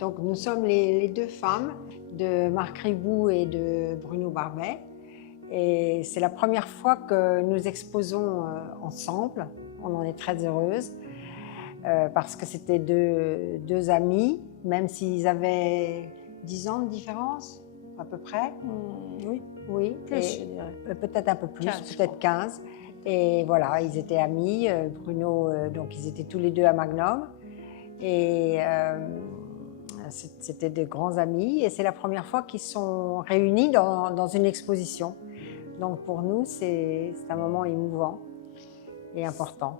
Donc nous sommes les deux femmes de Marc Ribou et de Bruno Barbet. Et c'est la première fois que nous exposons ensemble. On en est très heureuse parce que c'était deux amis, même s'ils avaient 10 ans de différence à peu près. Oui, Oui, plus je dirais. Peut-être un peu plus, 15, peut-être 15. Et voilà, ils étaient amis. Bruno, donc ils étaient tous les deux à Magnum. Et c'était des grands amis. Et c'est la première fois qu'ils sont réunis dans une exposition. Donc pour nous, c'est un moment émouvant et important.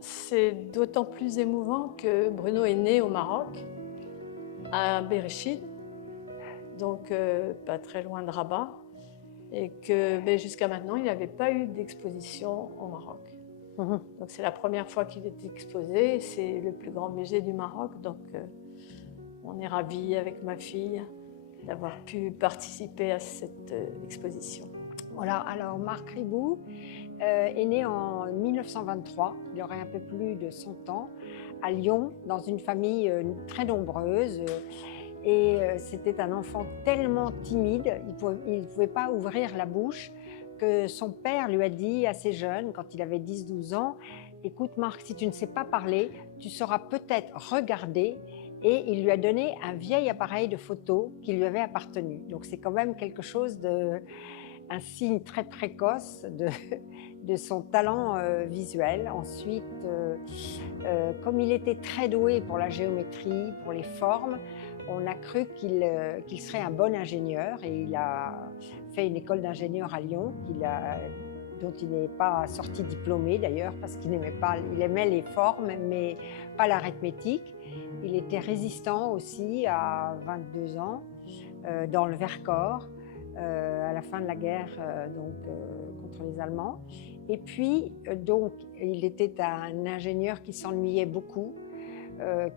C'est d'autant plus émouvant que Bruno est né au Maroc, à Berchid, donc pas très loin de Rabat, et que jusqu'à maintenant, il n'avait pas eu d'exposition au Maroc. Donc c'est la première fois qu'il est exposé, c'est le plus grand musée du Maroc, donc on est ravis avec ma fille d'avoir pu participer à cette exposition. Voilà, alors Marc Ribou est né en 1923, il aurait un peu plus de 100 ans, à Lyon, dans une famille très nombreuse. Et c'était un enfant tellement timide, il ne pouvait pas ouvrir la bouche, que son père lui a dit assez jeune, quand il avait 10-12 ans, « Écoute Marc, si tu ne sais pas parler, tu sauras peut-être regarder ». Et il lui a donné un vieil appareil de photo qui lui avait appartenu. Donc c'est quand même quelque chose un signe très précoce de son talent visuel. Ensuite, comme il était très doué pour la géométrie, pour les formes, on a cru qu'il serait un bon ingénieur et il a fait une école d'ingénieur à Lyon dont il n'est pas sorti diplômé d'ailleurs parce qu'il aimait les formes mais pas l'arithmétique. Il était résistant aussi à 22 ans dans le Vercors à la fin de la guerre contre les Allemands. Et puis donc il était un ingénieur qui s'ennuyait beaucoup,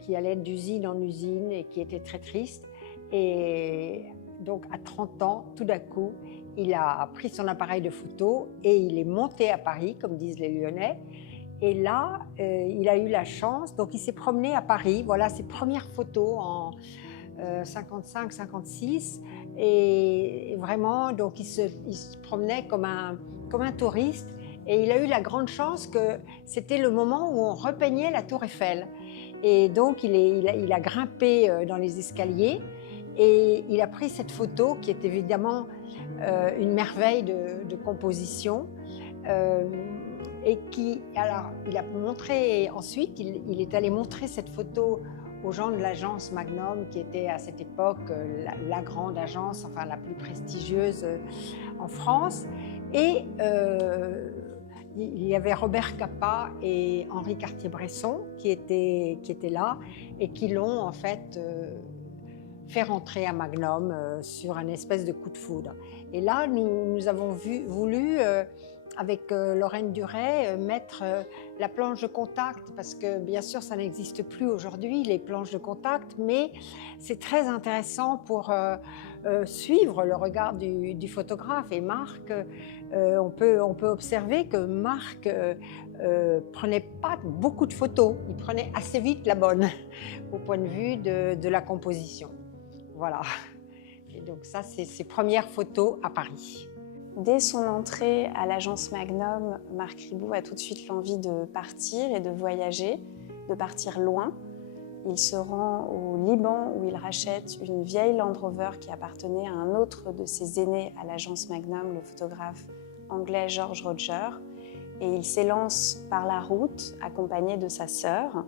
qui allait d'usine en usine et qui était très triste. Et donc à 30 ans, tout d'un coup, il a pris son appareil de photo et il est monté à Paris, comme disent les Lyonnais. Et là, il a eu la chance, donc il s'est promené à Paris. Voilà ses premières photos en 55-56. Et vraiment, donc il se promenait comme un touriste. Et il a eu la grande chance que c'était le moment où on repeignait la Tour Eiffel. Et donc, il a grimpé dans les escaliers et il a pris cette photo qui est évidemment une merveille de composition. Et alors, il a montré ensuite, il est allé montrer cette photo aux gens de l'agence Magnum, qui était à cette époque la grande agence, enfin la plus prestigieuse en France. Et il y avait Robert Capa et Henri Cartier-Bresson qui étaient là et qui l'ont en fait fait rentrer à Magnum sur un espèce de coup de foudre. Et là, nous avons voulu, avec Lorraine Duret, mettre la planche de contact, parce que bien sûr, ça n'existe plus aujourd'hui, les planches de contact, mais c'est très intéressant pour suivre le regard du photographe. Et Marc, on peut observer que Marc prenait pas beaucoup de photos, il prenait assez vite la bonne au point de vue de la composition. Voilà. Et donc ça, c'est ses premières photos à Paris. Dès son entrée à l'agence Magnum, Marc Ribou a tout de suite l'envie de partir et de voyager, de partir loin. Il se rend au Liban où il rachète une vieille Land Rover qui appartenait à un autre de ses aînés à l'agence Magnum, le photographe anglais George Roger. Et il s'élance par la route accompagné de sa sœur.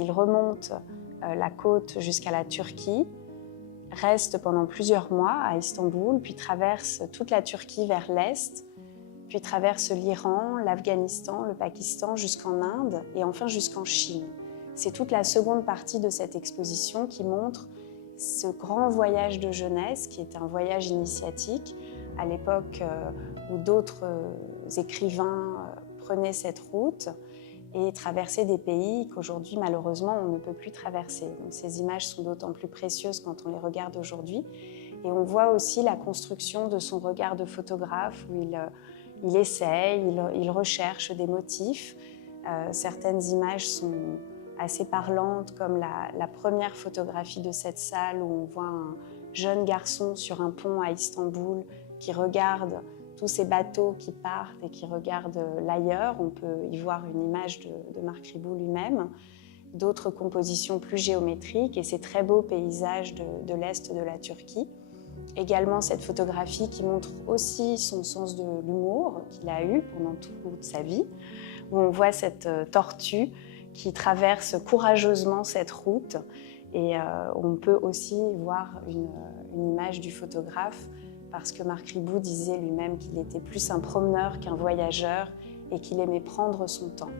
Il remonte la côte jusqu'à la Turquie, reste pendant plusieurs mois à Istanbul, puis traverse toute la Turquie vers l'est, puis traverse l'Iran, l'Afghanistan, le Pakistan jusqu'en Inde et enfin jusqu'en Chine. C'est toute la seconde partie de cette exposition qui montre ce grand voyage de jeunesse qui est un voyage initiatique à l'époque où d'autres écrivains prenaient cette route et traverser des pays qu'aujourd'hui, malheureusement, on ne peut plus traverser. Donc, ces images sont d'autant plus précieuses quand on les regarde aujourd'hui. Et on voit aussi la construction de son regard de photographe où il essaye, il recherche des motifs. Certaines images sont assez parlantes, comme la première photographie de cette salle où on voit un jeune garçon sur un pont à Istanbul qui regarde tous ces bateaux qui partent et qui regardent l'ailleurs. On peut y voir une image de Marc Ribot lui-même. D'autres compositions plus géométriques et ces très beaux paysages de l'Est de la Turquie. Également cette photographie qui montre aussi son sens de l'humour qu'il a eu pendant toute sa vie, où on voit cette tortue qui traverse courageusement cette route. Et on peut aussi voir une image du photographe, parce que Marc Ribot disait lui-même qu'il était plus un promeneur qu'un voyageur et qu'il aimait prendre son temps.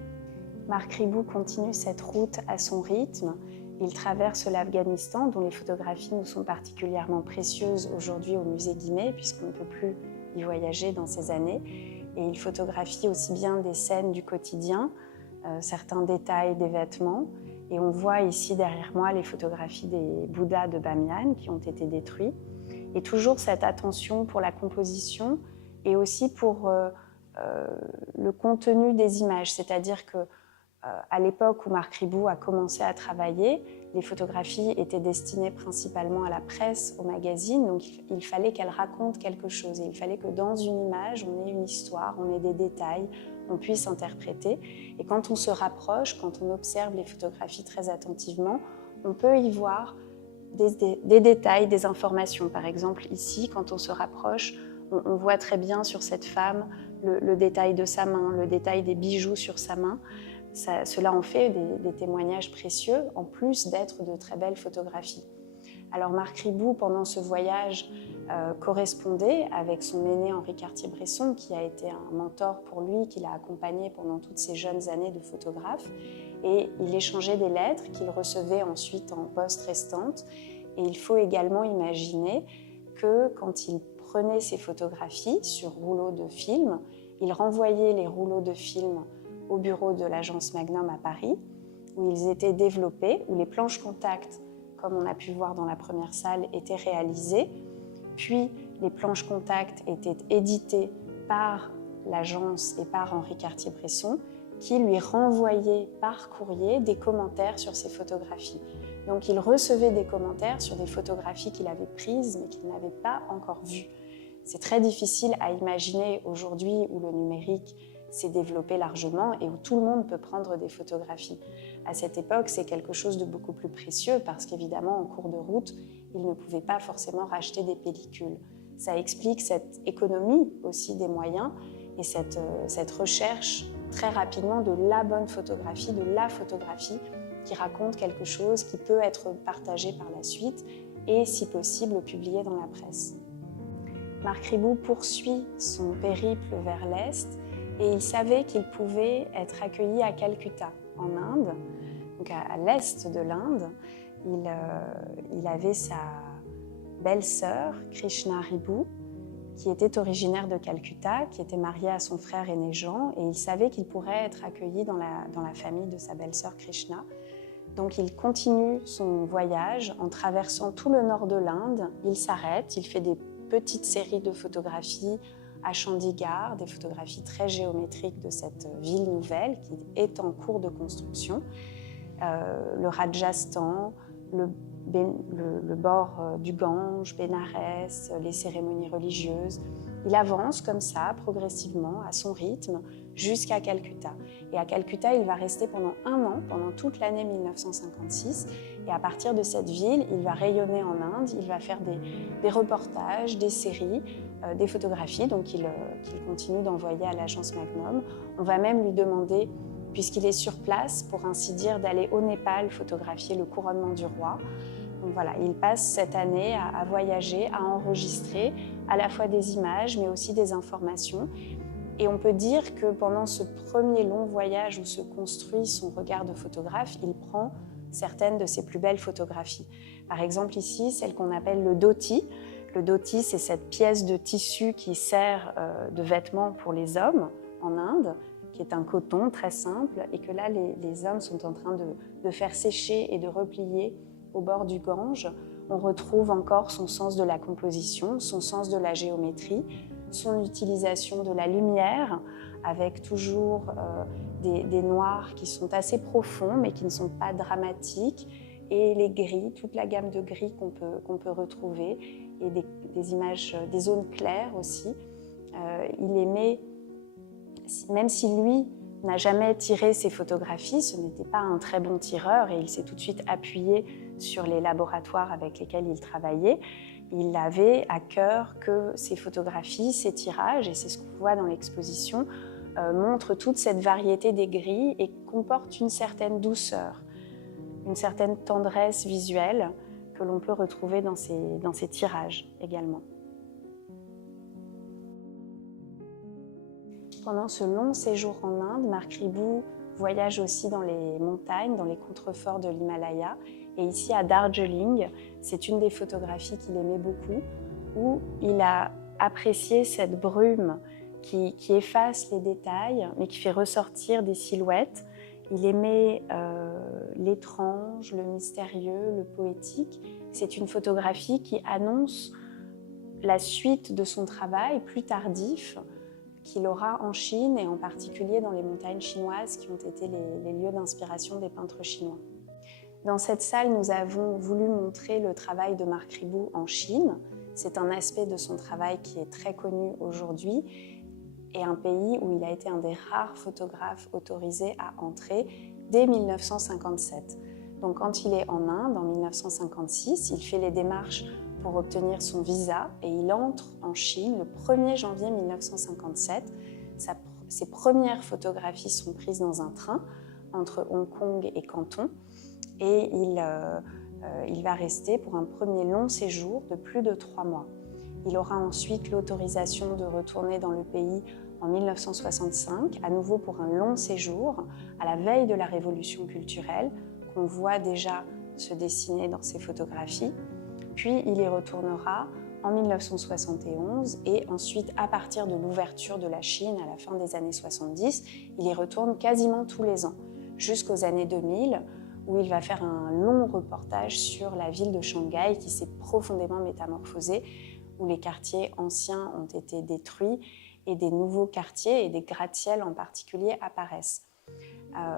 Marc Ribot continue cette route à son rythme. Il traverse l'Afghanistan, dont les photographies nous sont particulièrement précieuses aujourd'hui au musée Guimet, puisqu'on ne peut plus y voyager dans ces années. Et il photographie aussi bien des scènes du quotidien, certains détails des vêtements. Et on voit ici derrière moi les photographies des Bouddhas de Bamiyan qui ont été détruits. Et toujours cette attention pour la composition et aussi pour le contenu des images. C'est-à-dire que à l'époque où Marc Ribot a commencé à travailler, les photographies étaient destinées principalement à la presse, aux magazines, donc il fallait qu'elles racontent quelque chose. Et il fallait que dans une image, on ait une histoire, on ait des détails, on puisse interpréter. Et quand on se rapproche, quand on observe les photographies très attentivement, on peut y voir des détails, des informations. Par exemple, ici, quand on se rapproche, on voit très bien sur cette femme le détail de sa main, le détail des bijoux sur sa main. Cela en fait des témoignages précieux, en plus d'être de très belles photographies. Alors Marc Ribot, pendant ce voyage, correspondait avec son aîné Henri Cartier-Bresson, qui a été un mentor pour lui, qui l'a accompagné pendant toutes ces jeunes années de photographe. Et il échangeait des lettres qu'il recevait ensuite en poste restante. Et il faut également imaginer que quand il prenait ses photographies sur rouleau de film, il renvoyait les rouleaux de film au bureau de l'agence Magnum à Paris, où ils étaient développés, où les planches contact, comme on a pu voir dans la première salle, étaient réalisées. Puis les planches contact étaient éditées par l'agence et par Henri Cartier-Bresson, qui lui renvoyait par courrier des commentaires sur ses photographies. Donc il recevait des commentaires sur des photographies qu'il avait prises mais qu'il n'avait pas encore vues. C'est très difficile à imaginer aujourd'hui où le numérique s'est développé largement et où tout le monde peut prendre des photographies. À cette époque, c'est quelque chose de beaucoup plus précieux parce qu'évidemment, en cours de route, ils ne pouvaient pas forcément racheter des pellicules. Ça explique cette économie aussi des moyens et cette recherche très rapidement de la bonne photographie, de la photographie qui raconte quelque chose qui peut être partagé par la suite et, si possible, publié dans la presse. Marc Ribot poursuit son périple vers l'Est et il savait qu'il pouvait être accueilli à Calcutta, en Inde, donc à l'Est de l'Inde. Il avait sa belle-sœur, Krishna Ribot, qui était originaire de Calcutta, qui était mariée à son frère aîné Jean, et il savait qu'il pourrait être accueilli dans la famille de sa belle-sœur Krishna. Donc il continue son voyage en traversant tout le nord de l'Inde. Il s'arrête, il fait des petites séries de photographies à Chandigarh, des photographies très géométriques de cette ville nouvelle qui est en cours de construction. Le Rajasthan, le bord du Gange, Bénarès, les cérémonies religieuses. Il avance comme ça, progressivement, à son rythme, jusqu'à Calcutta. Et à Calcutta, il va rester pendant 1 an, pendant toute l'année 1956. Et à partir de cette ville, il va rayonner en Inde, il va faire des reportages, des séries, des photographies, donc qu'il continue d'envoyer à l'agence Magnum. On va même lui demander, puisqu'il est sur place, pour ainsi dire, d'aller au Népal photographier le couronnement du roi. Donc voilà, il passe cette année à voyager, à enregistrer à la fois des images, mais aussi des informations. Et on peut dire que pendant ce premier long voyage où se construit son regard de photographe, il prend certaines de ses plus belles photographies. Par exemple ici, celle qu'on appelle le dhoti. Le dhoti, c'est cette pièce de tissu qui sert de vêtement pour les hommes en Inde, qui est un coton très simple et que là, les hommes sont en train de faire sécher et de replier au bord du Gange. On retrouve encore son sens de la composition, son sens de la géométrie, son utilisation de la lumière avec toujours des noirs qui sont assez profonds, mais qui ne sont pas dramatiques, et les gris, toute la gamme de gris qu'on peut retrouver, et des images, des zones claires aussi. Il aimait, même si lui n'a jamais tiré ses photographies, ce n'était pas un très bon tireur, et il s'est tout de suite appuyé sur les laboratoires avec lesquels il travaillait. Il avait à cœur que ces photographies, ces tirages, et c'est ce qu'on voit dans l'exposition, montrent toute cette variété des gris et comportent une certaine douceur, une certaine tendresse visuelle que l'on peut retrouver dans ces tirages également. Pendant ce long séjour en Inde, Marc Ribot voyage aussi dans les montagnes, dans les contreforts de l'Himalaya. Et ici à Darjeeling, c'est une des photographies qu'il aimait beaucoup, où il a apprécié cette brume qui efface les détails, mais qui fait ressortir des silhouettes. Il aimait l'étrange, le mystérieux, le poétique. C'est une photographie qui annonce la suite de son travail plus tardif, qu'il aura en Chine et en particulier dans les montagnes chinoises qui ont été les lieux d'inspiration des peintres chinois. Dans cette salle, nous avons voulu montrer le travail de Marc Ribot en Chine. C'est un aspect de son travail qui est très connu aujourd'hui et un pays où il a été un des rares photographes autorisés à entrer dès 1957. Donc quand il est en Inde, en 1956, il fait les démarches pour obtenir son visa et il entre en Chine le 1er janvier 1957. Ses premières photographies sont prises dans un train entre Hong Kong et Canton et il va rester pour un premier long séjour de plus de 3 mois. Il aura ensuite l'autorisation de retourner dans le pays en 1965, à nouveau pour un long séjour, à la veille de la révolution culturelle, qu'on voit déjà se dessiner dans ses photographies. Puis il y retournera en 1971 et ensuite, à partir de l'ouverture de la Chine à la fin des années 70, il y retourne quasiment tous les ans, jusqu'aux années 2000, où il va faire un long reportage sur la ville de Shanghai qui s'est profondément métamorphosée, où les quartiers anciens ont été détruits et des nouveaux quartiers et des gratte-ciels en particulier apparaissent.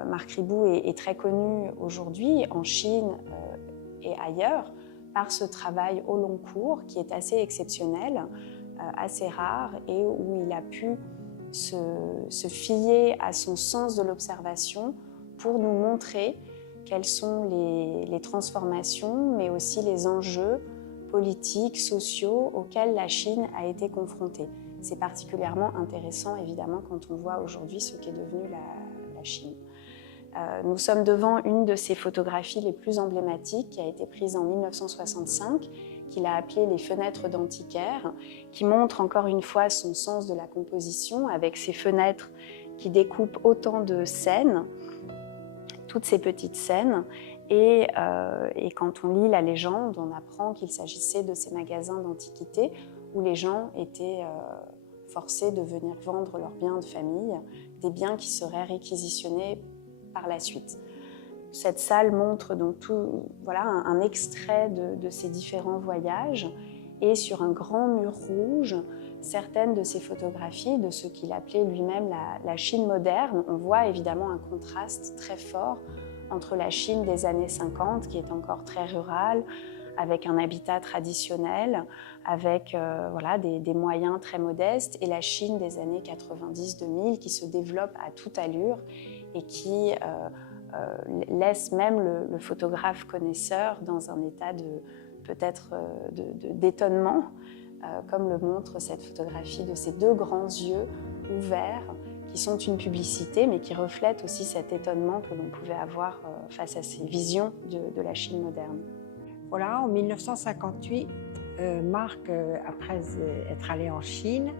Marc Ribot est très connu aujourd'hui en Chine et ailleurs par ce travail au long cours qui est assez exceptionnel, assez rare et où il a pu se fier à son sens de l'observation pour nous montrer quelles sont les transformations mais aussi les enjeux politiques, sociaux auxquels la Chine a été confrontée. C'est particulièrement intéressant évidemment quand on voit aujourd'hui ce qu'est devenu la Chine. Nous sommes devant une de ses photographies les plus emblématiques qui a été prise en 1965, qu'il a appelée les fenêtres d'antiquaire, qui montre encore une fois son sens de la composition avec ces fenêtres qui découpent autant de scènes, toutes ces petites scènes. Et quand on lit la légende, on apprend qu'il s'agissait de ces magasins d'antiquités où les gens étaient forcés de venir vendre leurs biens de famille, des biens qui seraient réquisitionnés par la suite. Cette salle montre donc un extrait de ces différents voyages et sur un grand mur rouge, certaines de ces photographies de ce qu'il appelait lui-même la Chine moderne. On voit évidemment un contraste très fort entre la Chine des années 50 qui est encore très rurale, avec un habitat traditionnel, avec des moyens très modestes, et la Chine des années 90-2000 qui se développe à toute allure et qui laisse même le photographe connaisseur dans un état d'étonnement, comme le montre cette photographie de ces deux grands yeux ouverts qui sont une publicité, mais qui reflètent aussi cet étonnement que l'on pouvait avoir face à ces visions de la Chine moderne. Voilà, en 1958, Marc, après être allé en Chine,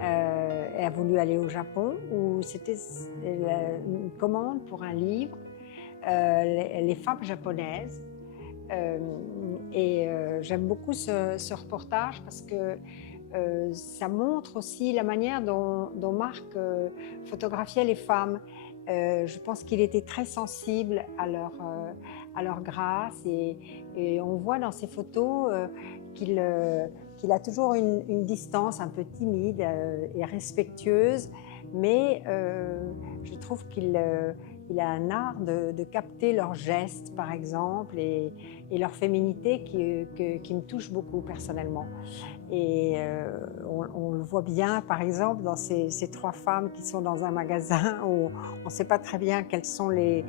a voulu aller au Japon, où c'était une commande pour un livre, Les femmes japonaises. J'aime beaucoup ce reportage parce que ça montre aussi la manière dont Marc photographiait les femmes. Je pense qu'il était très sensible à leur grâce et on voit dans ses photos qu'il a toujours une distance un peu timide et respectueuse mais je trouve qu'il a un art de capter leurs gestes, par exemple, et leur féminité qui me touche beaucoup personnellement. Et on le voit bien, par exemple, dans ces trois femmes qui sont dans un magasin où on ne sait pas très bien quels sont les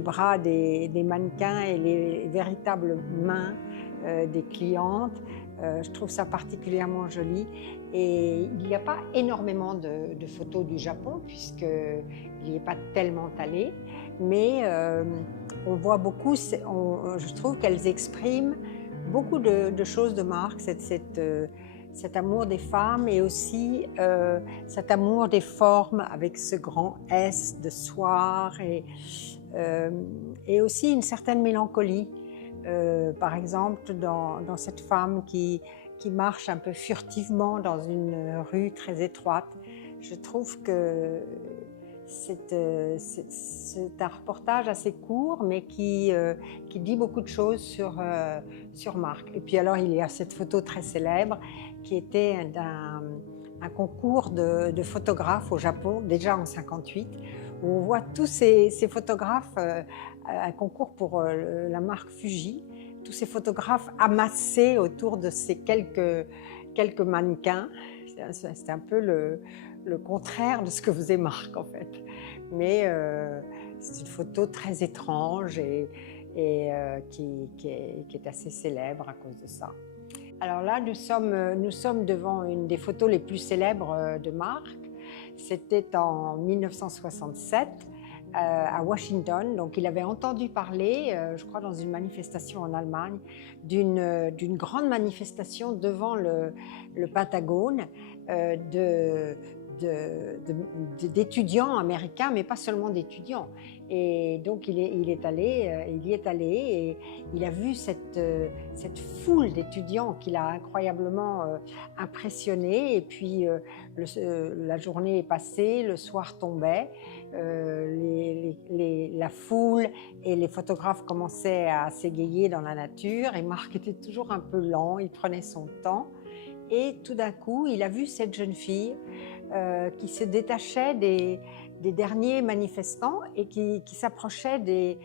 bras des mannequins et les véritables mains des clientes. Je trouve ça particulièrement joli. Et il n'y a pas énormément de photos du Japon, puisqu'il n'y est pas tellement allé. Mais on voit beaucoup, je trouve qu'elles expriment beaucoup de choses de Marc, cet amour des femmes et aussi cet amour des formes avec ce grand S de soir et aussi une certaine mélancolie. Par exemple, dans cette femme qui marche un peu furtivement dans une rue très étroite, je trouve que c'est un reportage assez court, mais qui dit beaucoup de choses sur Marc. Et puis alors, il y a cette photo très célèbre qui était un concours de photographes au Japon, déjà en 1958, où on voit tous ces photographes, un concours pour la marque Fuji, tous ces photographes amassés autour de ces quelques mannequins. C'est un peu le contraire de ce que faisait Marc, en fait. Mais c'est une photo très étrange et qui est assez célèbre à cause de ça. Alors là, nous sommes devant une des photos les plus célèbres de Marc. C'était en 1967 à Washington. Donc il avait entendu parler, je crois dans une manifestation en Allemagne, d'une grande manifestation devant le Pentagone d'étudiants américains, mais pas seulement d'étudiants. Et donc il y est allé et il a vu cette foule d'étudiants qui l'a incroyablement impressionné. Et puis la journée est passée, le soir tombait, la foule et les photographes commençaient à s'égayer dans la nature et Marc était toujours un peu lent, il prenait son temps. Et tout d'un coup, il a vu cette jeune fille qui se détachait des derniers manifestants et qui s'approchait des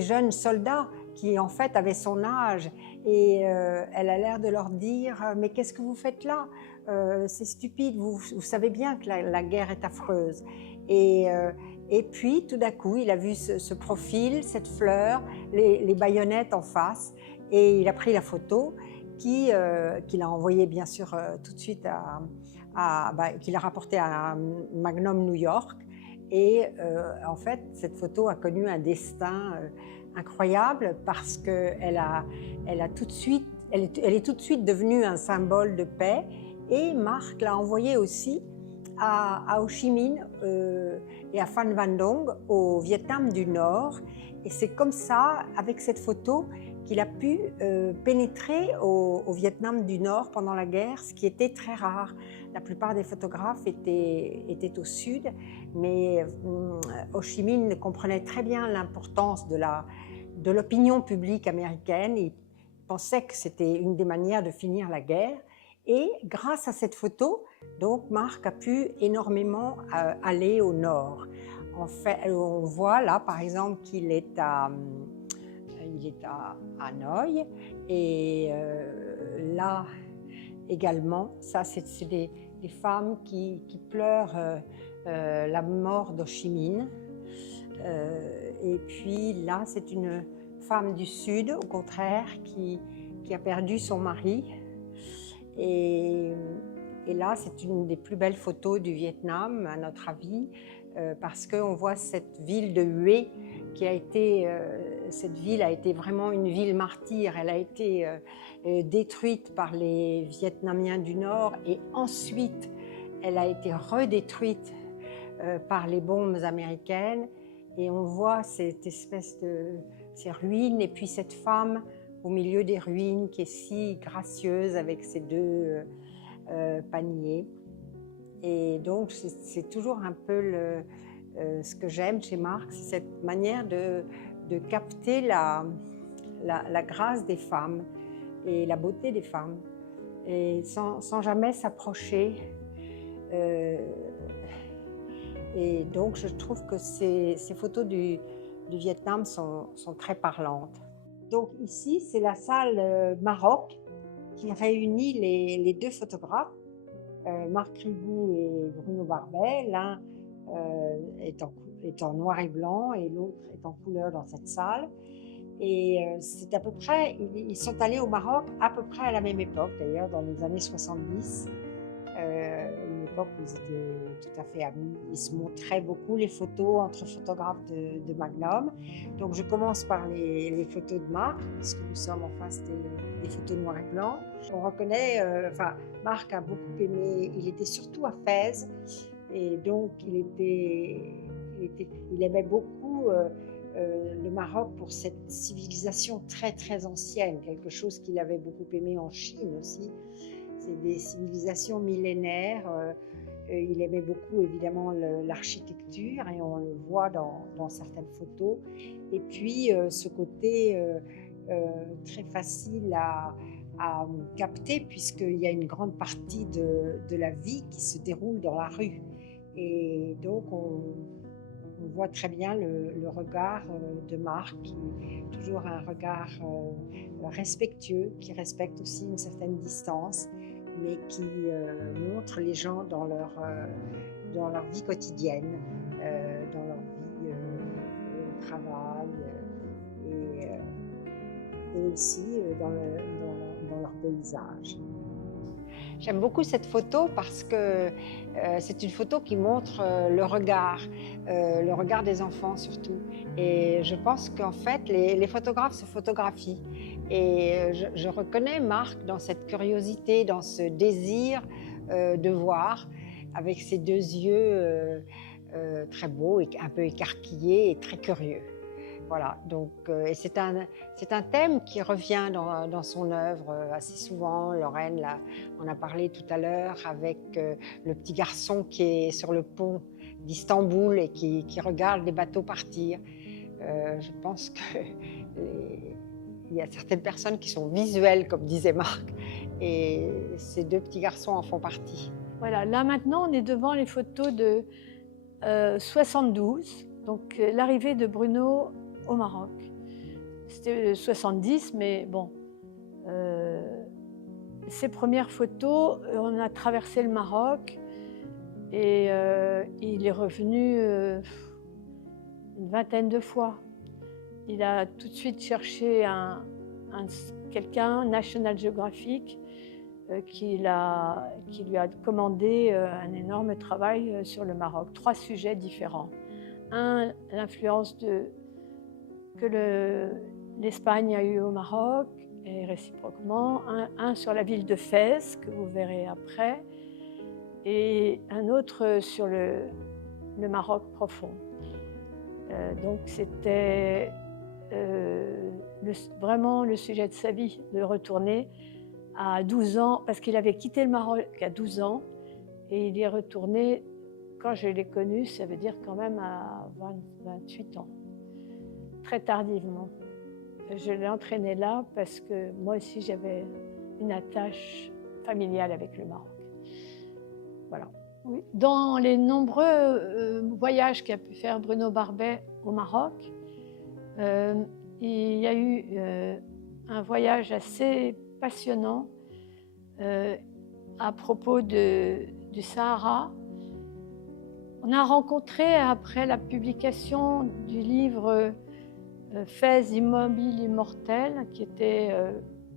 jeunes soldats qui en fait avaient son âge. Et elle a l'air de leur dire « Mais qu'est-ce que vous faites là ? C'est stupide, vous savez bien que la guerre est affreuse. » Et puis tout d'un coup, il a vu ce profil, cette fleur, les baïonnettes en face. Et il a pris la photo qu'il a envoyée bien sûr tout de suite qu'il a rapportée à Magnum New York. Et en fait, cette photo a connu un destin incroyable parce qu'elle est tout de suite devenue un symbole de paix. Et Marc l'a envoyée aussi à Ho Chi Minh et à Phan Van Dong au Vietnam du Nord. Et c'est comme ça, avec cette photo, qu'il a pu pénétrer au Vietnam du Nord pendant la guerre, ce qui était très rare. La plupart des photographes étaient au sud, mais Ho Chi Minh comprenait très bien l'importance de l'opinion publique américaine. Il pensait que c'était une des manières de finir la guerre. Et grâce à cette photo, donc, Marc a pu énormément aller au nord. En fait, on voit là, par exemple, qu'il est à Hanoï et là également, ça c'est des femmes qui pleurent la mort d'Ho Chi Minh. Et puis là, c'est une femme du Sud, au contraire, qui a perdu son mari. Et là, c'est une des plus belles photos du Vietnam, à notre avis, parce qu'on voit cette ville de Hue cette ville a été vraiment une ville martyre. Elle a été détruite par les Vietnamiens du Nord et ensuite, elle a été redétruite par les bombes américaines. Et on voit cette espèce ces ruines et puis cette femme au milieu des ruines qui est si gracieuse avec ses deux paniers. Et donc, c'est toujours un peu ce que j'aime chez Marc, c'est cette manière de capter la grâce des femmes et la beauté des femmes, et sans jamais s'approcher Et donc, je trouve que ces photos du Vietnam sont très parlantes. Donc ici, c'est la salle Maroc qui réunit les deux photographes, Marc Ribou et Bruno Barbet. L'un est en noir et blanc et l'autre est en couleur dans cette salle. Et c'est à peu près, ils sont allés au Maroc à peu près à la même époque, d'ailleurs, dans les années 70. Une époque où ils étaient tout à fait amis. Ils se montraient beaucoup, les photos entre photographes de Magnum. Donc je commence par les photos de Marc, puisque nous sommes en face des photos noir et blanc. On reconnaît, Marc a beaucoup aimé, il était surtout à Fès, et donc il aimait beaucoup le Maroc pour cette civilisation très très ancienne, quelque chose qu'il avait beaucoup aimé en Chine aussi. C'est des civilisations millénaires. Il aimait beaucoup évidemment l'architecture et on le voit dans certaines photos. Et puis ce côté très facile à capter puisqu'il y a une grande partie de la vie qui se déroule dans la rue. Et donc on voit très bien le regard de Marc, qui est toujours un regard respectueux, qui respecte aussi une certaine distance, mais qui montre les gens dans leur vie quotidienne, dans leur vie au travail et aussi dans leur paysage. J'aime beaucoup cette photo parce que c'est une photo qui montre le regard des enfants surtout. Et je pense qu'en fait, les photographes se photographient. Et je reconnais Marc dans cette curiosité, dans ce désir de voir, avec ses deux yeux très beaux et un peu écarquillés et très curieux. Voilà, donc et c'est un thème qui revient dans son œuvre assez souvent. Lorraine, là, on a parlé tout à l'heure avec le petit garçon qui est sur le pont d'Istanbul et qui regarde les bateaux partir. Je pense qu'il y a certaines personnes qui sont visuelles, comme disait Marc, et ces deux petits garçons en font partie. Voilà, là maintenant on est devant les photos de 72, donc l'arrivée de Bruno au Maroc. C'était 70, mais bon, ces premières photos, on a traversé le Maroc et il est revenu une vingtaine de fois. Il a tout de suite cherché quelqu'un, National Geographic, qui lui a commandé un énorme travail sur le Maroc. 3 sujets différents. Un, l'influence que l'Espagne a eu au Maroc, et réciproquement, un sur la ville de Fès, que vous verrez après, et un autre sur le Maroc profond. Donc c'était vraiment le sujet de sa vie, de retourner à 12 ans, parce qu'il avait quitté le Maroc à 12 ans, et il y est retourné, quand je l'ai connu, ça veut dire quand même à 28 ans. Très tardivement. Je l'ai entraîné là parce que moi aussi j'avais une attache familiale avec le Maroc. Voilà. Oui. Dans les nombreux voyages qu'a pu faire Bruno Barbet au Maroc, il y a eu un voyage assez passionnant à propos du Sahara. On a rencontré, après la publication du livre Fès, immobile immortel, qui était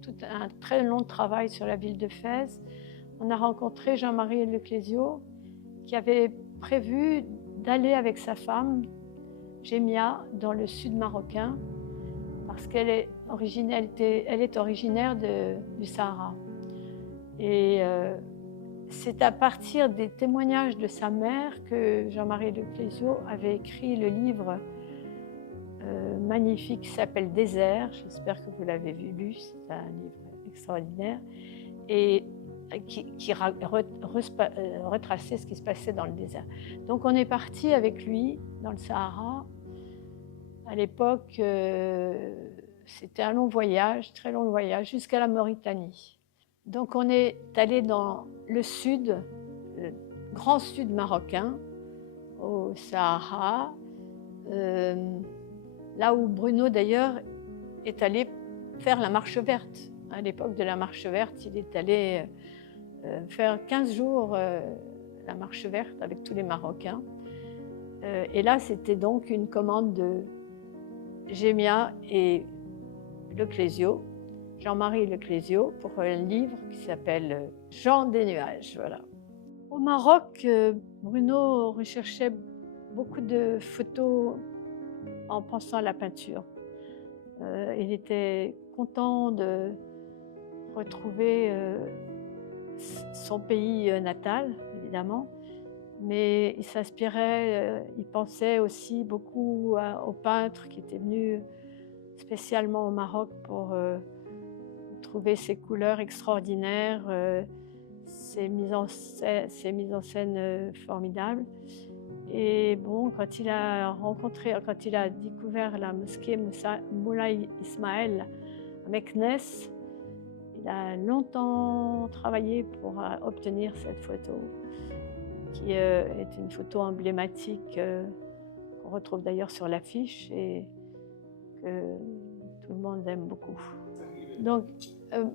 tout un très long travail sur la ville de Fès, on a rencontré Jean-Marie Leclésio, qui avait prévu d'aller avec sa femme, Jémia, dans le sud marocain, parce qu'elle est originaire du Sahara. Et c'est à partir des témoignages de sa mère que Jean-Marie Leclésio avait écrit le livre magnifique qui s'appelle Désert. J'espère que vous l'avez lu, c'est un livre extraordinaire et qui retraçait ce qui se passait dans le désert. Donc on est parti avec lui dans le Sahara. À l'époque, c'était un long voyage, très long voyage, jusqu'à la Mauritanie. Donc on est allé dans le sud, Grand Sud marocain, au Sahara, là où Bruno d'ailleurs est allé faire la marche verte. À l'époque de la marche verte, il est allé faire 15 jours la marche verte avec tous les Marocains. Et là, c'était donc une commande de Gemia et Leclésio, Jean-Marie Leclésio, pour un livre qui s'appelle Jean des nuages. Voilà. Au Maroc, Bruno recherchait beaucoup de photos en pensant à la peinture. Il était content de retrouver son pays natal, évidemment, mais il s'inspirait, il pensait aussi beaucoup aux peintres qui étaient venus spécialement au Maroc pour trouver ces couleurs extraordinaires, ces mises en scène formidables. Et bon, quand il a découvert la mosquée Moulay Ismaël à Meknès, il a longtemps travaillé pour obtenir cette photo, qui est une photo emblématique qu'on retrouve d'ailleurs sur l'affiche et que tout le monde aime beaucoup. Donc,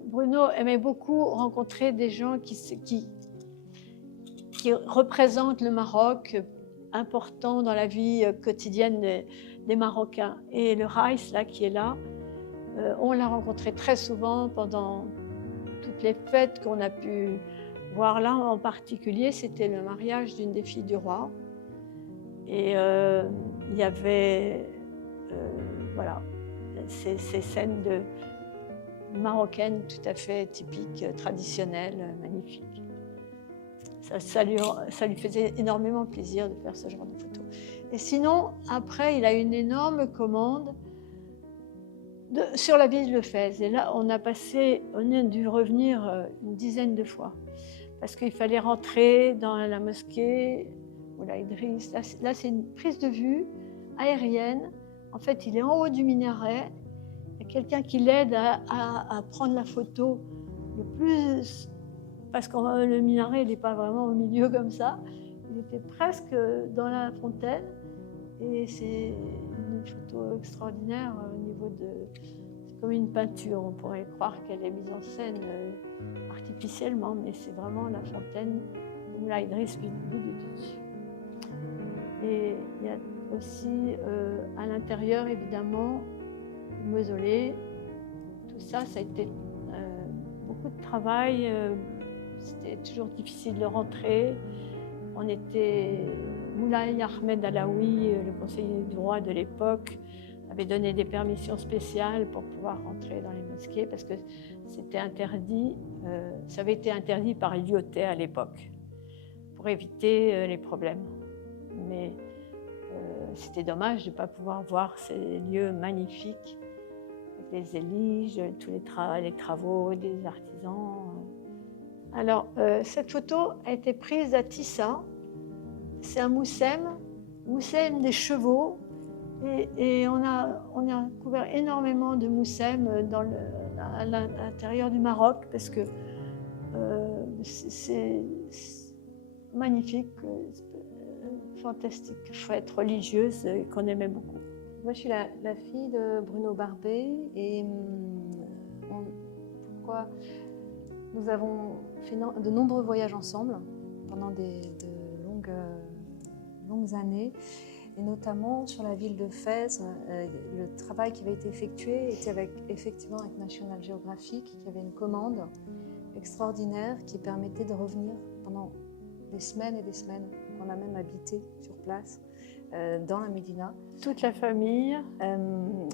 Bruno aimait beaucoup rencontrer des gens qui représentent le Maroc, important dans la vie quotidienne des Marocains. Et le Raïs, là, qui est là, on l'a rencontré très souvent pendant toutes les fêtes qu'on a pu voir là. En particulier, c'était le mariage d'une des filles du roi. Et il y avait voilà, ces scènes marocaines tout à fait typiques, traditionnelles, magnifiques. Ça lui faisait énormément plaisir de faire ce genre de photos. Et sinon, après, il a une énorme commande sur la ville de Fès. Et là, on a dû revenir une dizaine de fois. Parce qu'il fallait rentrer dans la mosquée, Moulay Idriss. Là, c'est une prise de vue aérienne. En fait, il est en haut du minaret. Il y a quelqu'un qui l'aide à prendre la photo le plus... Parce que le minaret n'est pas vraiment au milieu comme ça. Il était presque dans la fontaine. Et c'est une photo extraordinaire au niveau de... C'est comme une peinture. On pourrait croire qu'elle est mise en scène artificiellement, mais c'est vraiment la fontaine de Moulay Idriss vue du dessus. Et il y a aussi à l'intérieur, évidemment, le mausolée. Tout ça, ça a été beaucoup de travail. C'était toujours difficile de rentrer. On était... Moulay Ahmed Alaoui, le conseiller du roi de l'époque, avait donné des permissions spéciales pour pouvoir rentrer dans les mosquées parce que c'était interdit. Ça avait été interdit par Lyoté à l'époque pour éviter les problèmes. Mais c'était dommage de ne pas pouvoir voir ces lieux magnifiques, avec les éliges, tous les travaux des artisans. Alors, cette photo a été prise à Tissa. C'est un moussem des chevaux. Et on a couvert énormément de moussem à l'intérieur du Maroc parce que c'est magnifique, fantastique, fête religieuse qu'on aimait beaucoup. Moi, je suis la fille de Bruno Barbet et pourquoi nous avons fait de nombreux voyages ensemble pendant de longues années. Et notamment sur la ville de Fès, le travail qui avait été effectué était effectivement avec National Geographic, qui avait une commande extraordinaire qui permettait de revenir pendant des semaines et des semaines. On a même habité sur place dans la Médina. Toute la famille.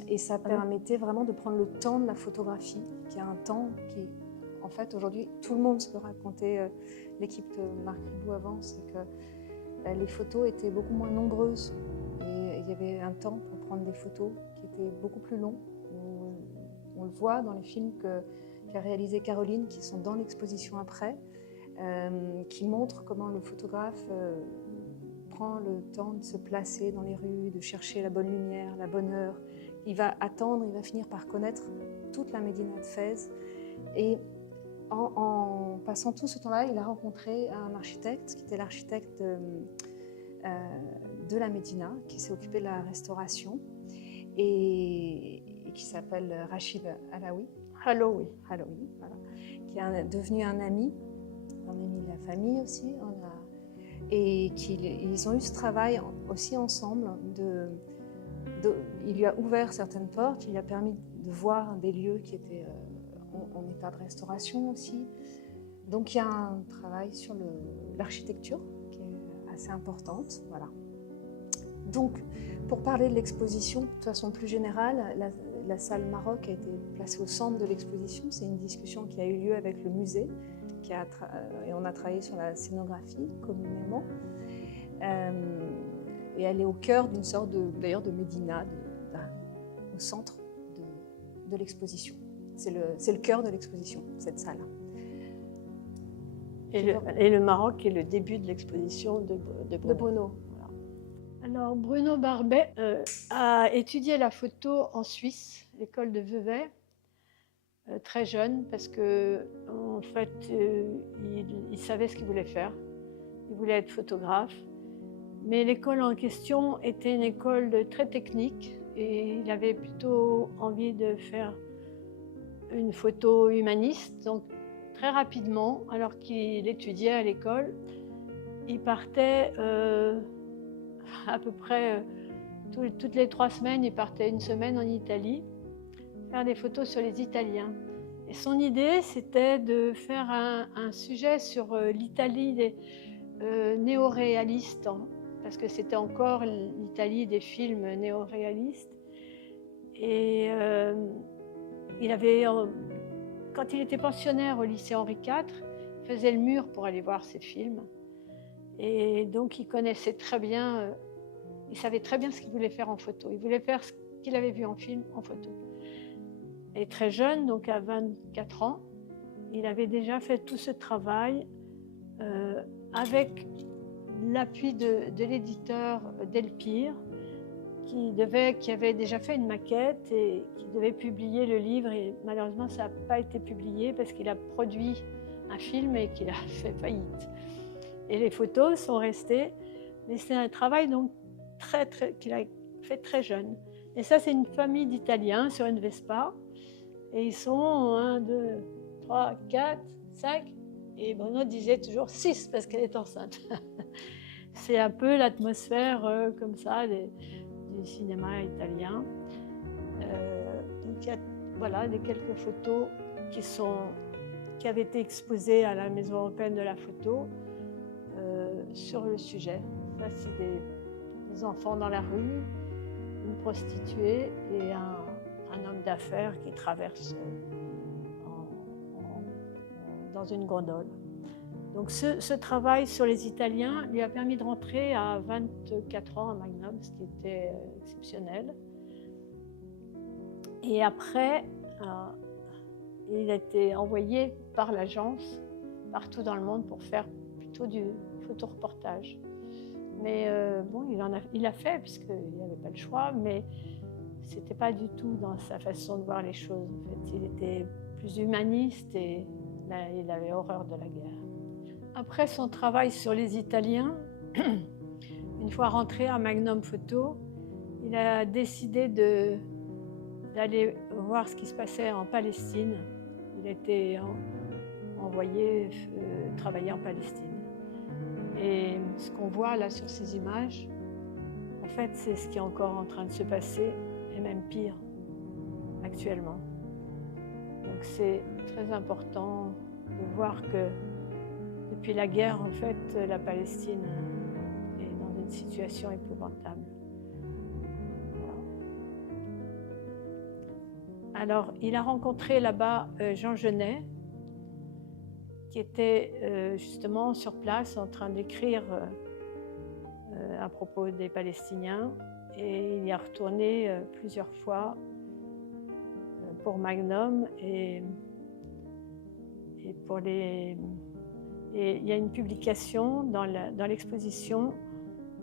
Et ça permettait vraiment de prendre le temps de la photographie, qui est un temps qui, en fait, aujourd'hui, tout le monde se racontait, l'équipe de Marc Ribot avant, c'est que les photos étaient beaucoup moins nombreuses et il y avait un temps pour prendre des photos qui était beaucoup plus long. On le voit dans les films qu'a réalisé Caroline, qui sont dans l'exposition après, qui montrent comment le photographe prend le temps de se placer dans les rues, de chercher la bonne lumière, la bonne heure. Il va attendre, il va finir par connaître toute la Médina de Fès. Et en passant tout ce temps-là, il a rencontré un architecte qui était l'architecte de la Médina, qui s'est occupé de la restauration et qui s'appelle Rachid Alaoui. Haloui. Alaoui, voilà, qui est devenu un ami de la famille aussi. Et ils ont eu ce travail aussi ensemble. Il lui a ouvert certaines portes, il lui a permis de voir des lieux qui étaient en état de restauration aussi. Donc il y a un travail sur l'architecture qui est assez importante. Voilà. Donc pour parler de l'exposition de façon plus générale, la salle Maroc a été placée au centre de l'exposition. C'est une discussion qui a eu lieu avec le musée et on a travaillé sur la scénographie communément. Et elle est au cœur d'une sorte d'ailleurs de médina, au centre de l'exposition. C'est le cœur de l'exposition, cette salle. Et le Maroc est le début de l'exposition de Bruno. Voilà. Alors Bruno Barbet a étudié la photo en Suisse, l'école de Vevey, très jeune, parce que en fait, il savait ce qu'il voulait faire. Il voulait être photographe. Mais l'école en question était une école très technique et il avait plutôt envie de faire une photo humaniste. Donc très rapidement, alors qu'il étudiait à l'école, il partait à peu près toutes les 3 semaines, il partait une semaine en Italie, faire des photos sur les Italiens. Et son idée, c'était de faire un sujet sur l'Italie des néo-réalistes, parce que c'était encore l'Italie des films néo-réalistes. Et quand il était pensionnaire au lycée Henri IV, il faisait le mur pour aller voir ces films. Et donc il connaissait très bien, il savait très bien ce qu'il voulait faire en photo. Il voulait faire ce qu'il avait vu en film en photo. Et très jeune, donc à 24 ans, il avait déjà fait tout ce travail avec l'appui de l'éditeur Delpire, qui avait déjà fait une maquette et qui devait publier le livre. Et malheureusement, ça n'a pas été publié parce qu'il a produit un film et qu'il a fait faillite. Et les photos sont restées. Mais c'est un travail donc qu'il a fait très jeune. Et ça, c'est une famille d'Italiens sur une Vespa. Et ils sont 1, 2, 3, 4, 5. Et Bruno disait toujours 6 parce qu'elle est enceinte. C'est un peu l'atmosphère comme ça du cinéma italien. Donc il y a quelques photos qui avaient été exposées à la Maison européenne de la photo sur le sujet. Ça, c'est des enfants dans la rue, une prostituée et un homme d'affaires qui traverse dans une gondole. Donc ce travail sur les Italiens lui a permis de rentrer à 24 ans à Magnum, ce qui était exceptionnel. Et après, il a été envoyé par l'agence partout dans le monde pour faire plutôt du photoreportage. Mais il a fait, puisqu'il n'avait pas le choix, mais ce n'était pas du tout dans sa façon de voir les choses. En fait, il était plus humaniste et il avait horreur de la guerre. Après son travail sur les Italiens, une fois rentré à Magnum Photo, il a décidé d'aller voir ce qui se passait en Palestine. Il a été envoyé travailler en Palestine. Et ce qu'on voit là sur ces images, en fait, c'est ce qui est encore en train de se passer, et même pire, actuellement. Donc c'est très important de voir que depuis la guerre, en fait, la Palestine est dans une situation épouvantable. Voilà. Alors, il a rencontré là-bas Jean Genet, qui était justement sur place en train d'écrire à propos des Palestiniens. Et il y a retourné plusieurs fois pour Magnum et pour les... Et il y a une publication dans l'exposition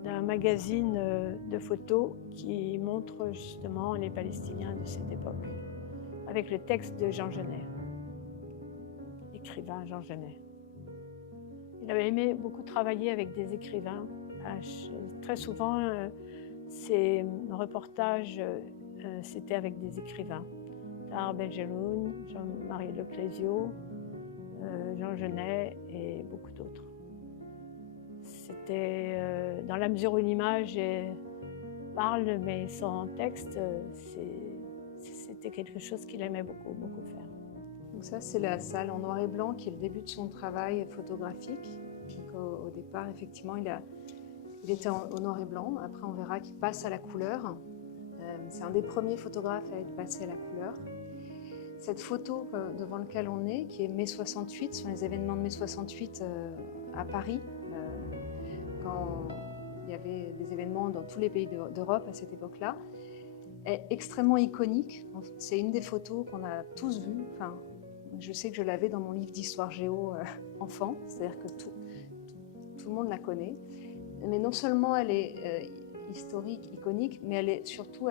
d'un magazine de photos qui montre justement les Palestiniens de cette époque, avec le texte de Jean Genet, l'écrivain Jean Genet. Il avait aimé beaucoup travailler avec des écrivains. Très souvent, ses reportages, c'était avec des écrivains. Tahar Benjeloun, Jean-Marie Leclésio, Jean Genet et beaucoup d'autres. C'était dans la mesure où une image parle, mais sans texte, c'était quelque chose qu'il aimait beaucoup, beaucoup faire. Donc ça, c'est la salle en noir et blanc qui est le début de son travail photographique. Donc, au départ, effectivement, il était au noir et blanc. Après, on verra qu'il passe à la couleur. C'est un des premiers photographes à être passé à la couleur. Cette photo devant laquelle on est, qui est mai 68, sont les événements de mai 68 à Paris, quand il y avait des événements dans tous les pays d'Europe à cette époque-là, est extrêmement iconique. C'est une des photos qu'on a tous vues. Enfin, je sais que je l'avais dans mon livre d'histoire géo enfant, c'est-à-dire que tout le monde la connaît. Mais non seulement elle est historique, iconique, mais elle est surtout,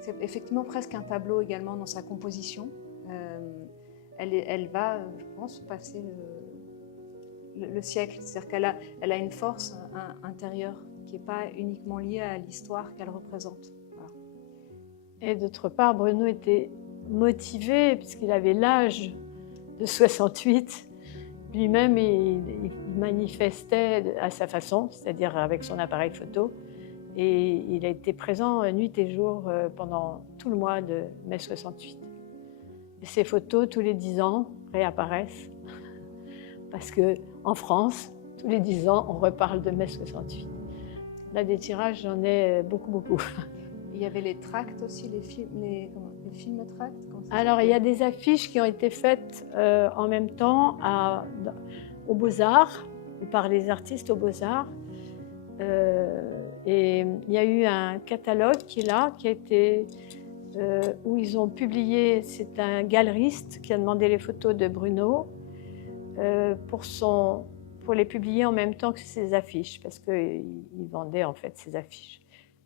c'est effectivement presque un tableau également dans sa composition. Elle va, je pense, passer le siècle. C'est-à-dire qu'elle a une force intérieure qui n'est pas uniquement liée à l'histoire qu'elle représente. Voilà. Et d'autre part, Bruno était motivé, puisqu'il avait l'âge de 68. Lui-même, il manifestait à sa façon, c'est-à-dire avec son appareil photo. Et il a été présent nuit et jour pendant tout le mois de mai 68. Et ces photos, tous les 10 ans, réapparaissent. Parce qu'en France, tous les 10 ans, on reparle de mai 68. Là, des tirages, j'en ai beaucoup, beaucoup. Il y avait les tracts aussi, les films tracts. Alors, il y a des affiches qui ont été faites en même temps aux Beaux-Arts, ou par les artistes aux Beaux-Arts. Et il y a eu un catalogue qui est là, qui a été, où ils ont publié, c'est un galeriste qui a demandé les photos de Bruno pour les publier en même temps que ses affiches, parce qu'il vendait en fait ses affiches.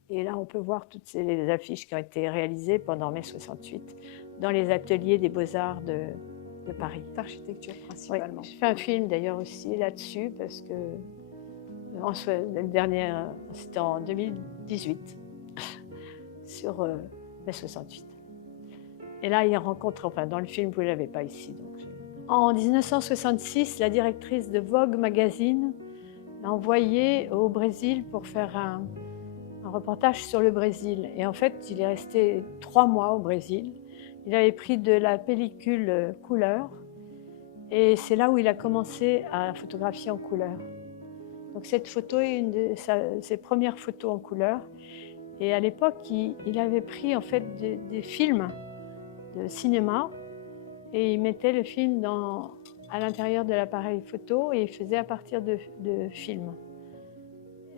Et là, on peut voir toutes les affiches qui ont été réalisées pendant mai 68 dans les ateliers des Beaux-Arts de Paris. D'architecture principalement. Oui, je fais un film d'ailleurs aussi là-dessus, parce que le dernier, c'était en 2018, sur mai 68. Et là, il rencontre, enfin dans le film, vous ne l'avez pas ici. Donc en 1966, la directrice de Vogue Magazine l'a envoyé au Brésil pour faire un reportage sur le Brésil. Et en fait, il est resté 3 mois au Brésil. Il avait pris de la pellicule couleur. Et c'est là où il a commencé à photographier en couleur. Donc cette photo est une de ses premières photos en couleur. Et à l'époque, il avait pris en fait des films de cinéma et il mettait le film à l'intérieur de l'appareil photo et il faisait à partir de films.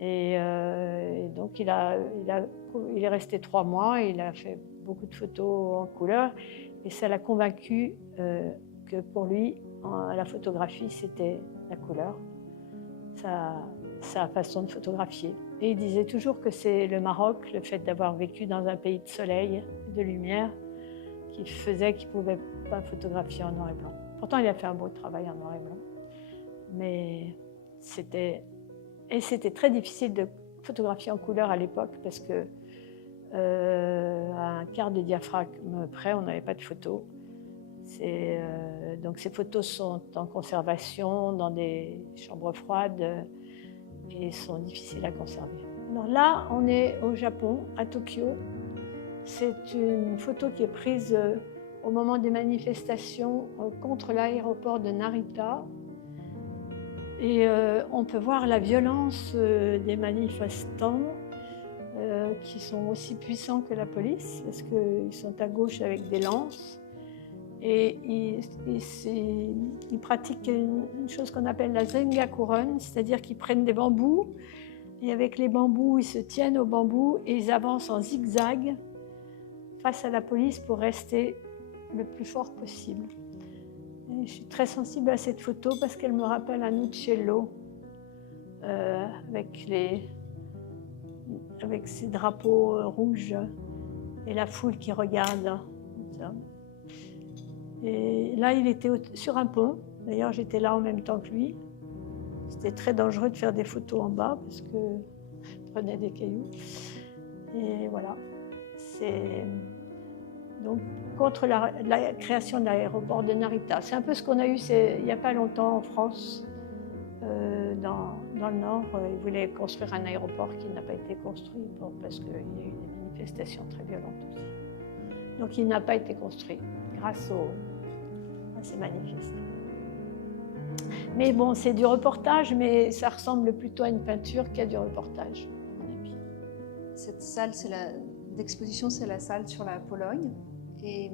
Et donc il est resté 3 mois et il a fait beaucoup de photos en couleur et ça l'a convaincu que pour lui, la photographie, c'était la couleur. Sa façon de photographier. Et il disait toujours que c'est le Maroc, le fait d'avoir vécu dans un pays de soleil, de lumière, qui faisait qu'il ne pouvait pas photographier en noir et blanc. Pourtant, il a fait un beau travail en noir et blanc. Mais c'était très difficile de photographier en couleur à l'époque parce que à un quart de diaphragme près, on n'avait pas de photos. Donc ces photos sont en conservation dans des chambres froides et sont difficiles à conserver. Alors là, on est au Japon, à Tokyo. C'est une photo qui est prise au moment des manifestations contre l'aéroport de Narita. Et on peut voir la violence des manifestants qui sont aussi puissants que la police parce qu'ils sont à gauche avec des lances. Et ils pratiquent une chose qu'on appelle la Zengakuren, c'est-à-dire qu'ils prennent des bambous et avec les bambous, ils se tiennent aux bambous et ils avancent en zigzag face à la police pour rester le plus fort possible. Et je suis très sensible à cette photo parce qu'elle me rappelle un Uccello avec ses drapeaux rouges et la foule qui regarde. Et là, il était sur un pont. D'ailleurs, j'étais là en même temps que lui. C'était très dangereux de faire des photos en bas parce que je prenais des cailloux. Et voilà. C'est donc contre la création de l'aéroport de Narita. C'est un peu ce qu'on a eu il n'y a pas longtemps en France. Dans le Nord, ils voulaient construire un aéroport qui n'a pas été construit parce qu'il y a eu des manifestations très violentes aussi. Donc il n'a pas été construit grâce à ces manifestants. Mais bon, c'est du reportage, mais ça ressemble plutôt à une peinture qu'à du reportage, à mon avis. Cette salle d'exposition, c'est la salle sur la Pologne. Et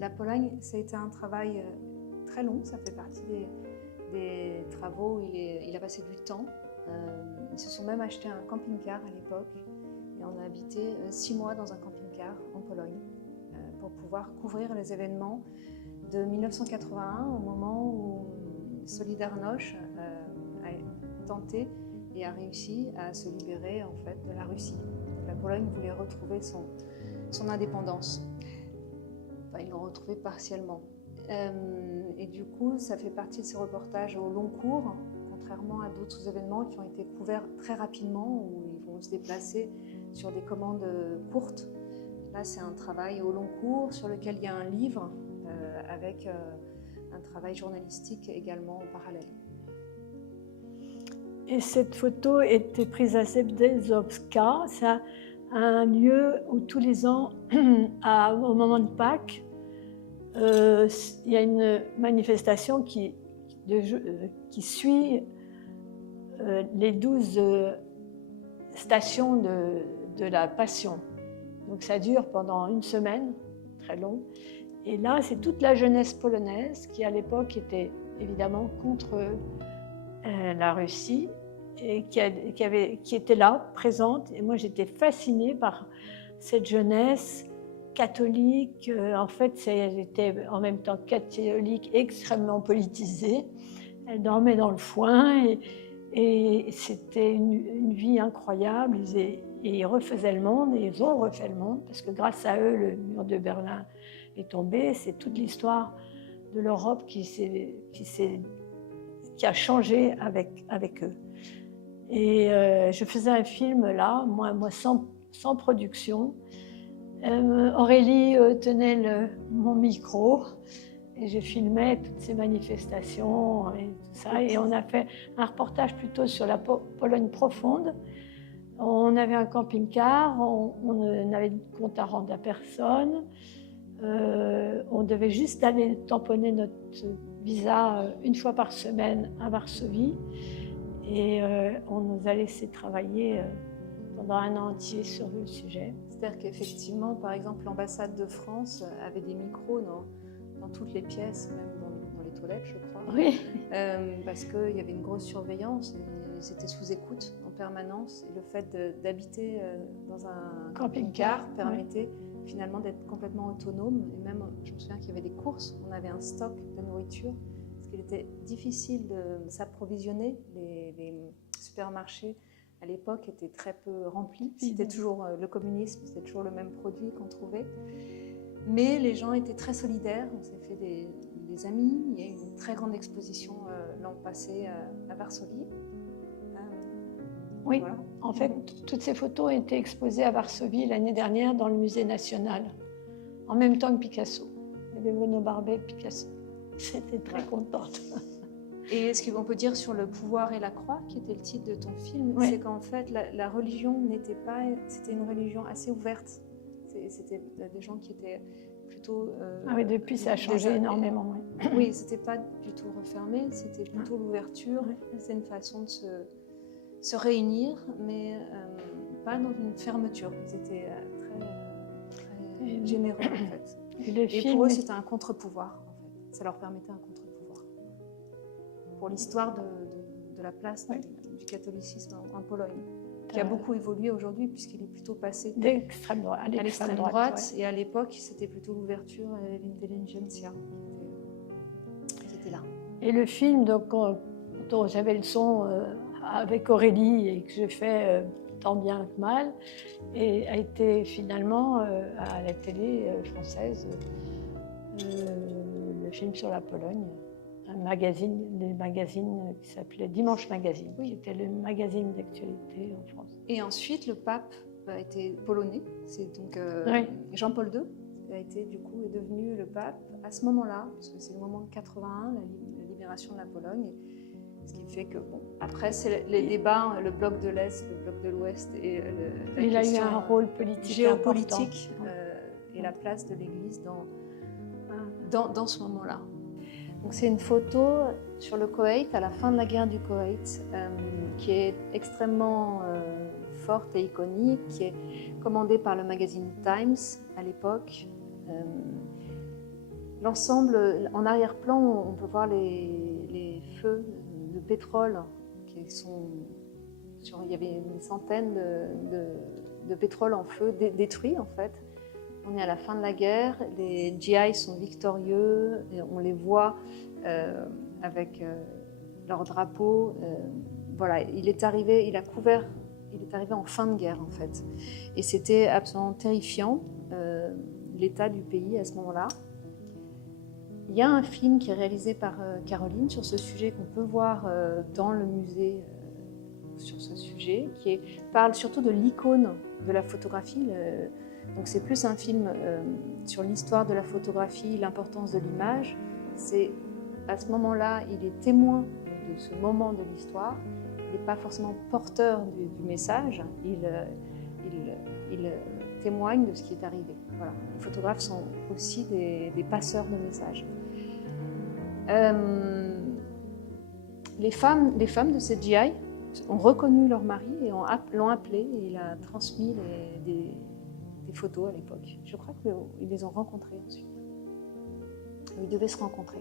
la Pologne, ça a été un travail très long, ça fait partie des travaux où il a passé du temps. Ils se sont même acheté un camping-car à l'époque et on a habité 6 mois dans un camping-car en Pologne pour pouvoir couvrir les événements de 1981 au moment où Solidarność a tenté et a réussi à se libérer en fait de la Russie. La Pologne voulait retrouver son indépendance. Enfin, ils l'ont retrouvée partiellement. Et du coup, ça fait partie de ces reportages au long cours, contrairement à d'autres événements qui ont été couverts très rapidement, où ils vont se déplacer sur des commandes courtes. Là, c'est un travail au long cours sur lequel il y a un livre avec un travail journalistique également en parallèle. Et cette photo était prise à Sebdezovska. C'est un lieu où tous les ans, au moment de Pâques, il y a une manifestation qui suit les 12 stations de la Passion. Donc ça dure pendant une semaine, très long. Et là, c'est toute la jeunesse polonaise qui, à l'époque, était évidemment contre la Russie et qui était là, présente. Et moi, j'étais fascinée par cette jeunesse catholique. En fait, elle était en même temps catholique, extrêmement politisée. Elle dormait dans le foin et c'était une vie incroyable. Ils refaisaient le monde et ils ont refait le monde parce que grâce à eux, le mur de Berlin est tombé. C'est toute l'histoire de l'Europe qui a changé avec eux. Et je faisais un film là, moi sans production. Aurélie tenait mon micro et je filmais toutes ces manifestations et tout ça. Et on a fait un reportage plutôt sur la Pologne profonde. On avait un camping-car, on n'avait de compte à rendre à personne. On devait juste aller tamponner notre visa une fois par semaine à Varsovie. Et on nous a laissé travailler pendant un an entier sur le sujet. C'est-à-dire qu'effectivement, par exemple, l'ambassade de France avait des micros dans toutes les pièces, même dans les toilettes, je crois. Oui. Parce qu'il y avait une grosse surveillance, et ils étaient sous écoute en permanence. Et le fait d'habiter dans un camping-car permettait finalement d'être complètement autonome. Et même, je me souviens qu'il y avait des courses, on avait un stock de nourriture, parce qu'il était difficile de s'approvisionner. Les supermarchés à l'époque étaient très peu remplis. C'était toujours le communisme, c'était toujours le même produit qu'on trouvait. Mais les gens étaient très solidaires, on s'est fait des amis. Il y a eu une très grande exposition l'an passé à Varsovie. Oui, voilà. En fait, toutes ces photos ont été exposées à Varsovie l'année dernière dans le musée national, en même temps que Picasso. Il y avait Bruno Barbet et Picasso. J'étais très contente. Et ce qu'on peut dire sur le pouvoir et la croix, qui était le titre de ton film, c'est qu'en fait, la religion n'était pas... C'était une religion assez ouverte. C'était des gens qui étaient plutôt... oui, depuis, ça a changé énormément. Oui, c'était pas du tout refermé, c'était plutôt l'ouverture. C'est une façon de se réunir, mais pas dans une fermeture. Ils étaient très généreux, en fait. Et pour eux, c'était un contre-pouvoir, en fait. Ça leur permettait un contre-pouvoir. Pour l'histoire de la place du catholicisme en Pologne, qui a beaucoup évolué aujourd'hui, puisqu'il est plutôt passé à l'extrême droite. Et à l'époque, c'était plutôt l'ouverture et l'intelligentsia qui étaient là. Et le film, donc, quand j'avais le son avec Aurélie et que j'ai fait tant bien que mal, et a été finalement à la télé française le film sur la Pologne, un magazine, des magazines qui s'appelait Dimanche Magazine, Oui. qui était le magazine d'actualité en France. Et ensuite, le pape a été polonais. C'est donc Oui. Jean-Paul II est devenu le pape à ce moment-là, parce que c'est le moment de 81, la libération de la Pologne. Ce qui fait que, bon, après, c'est les débats, le bloc de l'Est, le bloc de l'Ouest et la Il a eu question un rôle politique géopolitique important. et la place de l'Église dans ce moment-là. Donc c'est une photo sur le Koweït, à la fin de la guerre du Koweït, qui est extrêmement forte et iconique, qui est commandée par le magazine Times à l'époque. L'ensemble, en arrière-plan, on peut voir les feux de pétrole qui sont il y avait une centaine de pétrole en feu détruits en fait. On est à la fin de la guerre, les GI sont victorieux, et on les voit avec leur drapeau. Voilà, il est arrivé en fin de guerre en fait. Et c'était absolument terrifiant, l'état du pays à ce moment-là. Il y a un film qui est réalisé par Caroline sur ce sujet qu'on peut voir dans le musée sur ce sujet, qui parle surtout de l'icône de la photographie. Donc c'est plus un film sur l'histoire de la photographie, l'importance de l'image. C'est à ce moment-là, il est témoin de ce moment de l'histoire. Il n'est pas forcément porteur du message. Il témoigne de ce qui est arrivé. Voilà. Les photographes sont aussi des passeurs de messages. Les femmes de ces GI ont reconnu leur mari et l'ont appelé et il a transmis des photos à l'époque. Je crois qu'ils les ont rencontrés ensuite. Ils devaient se rencontrer.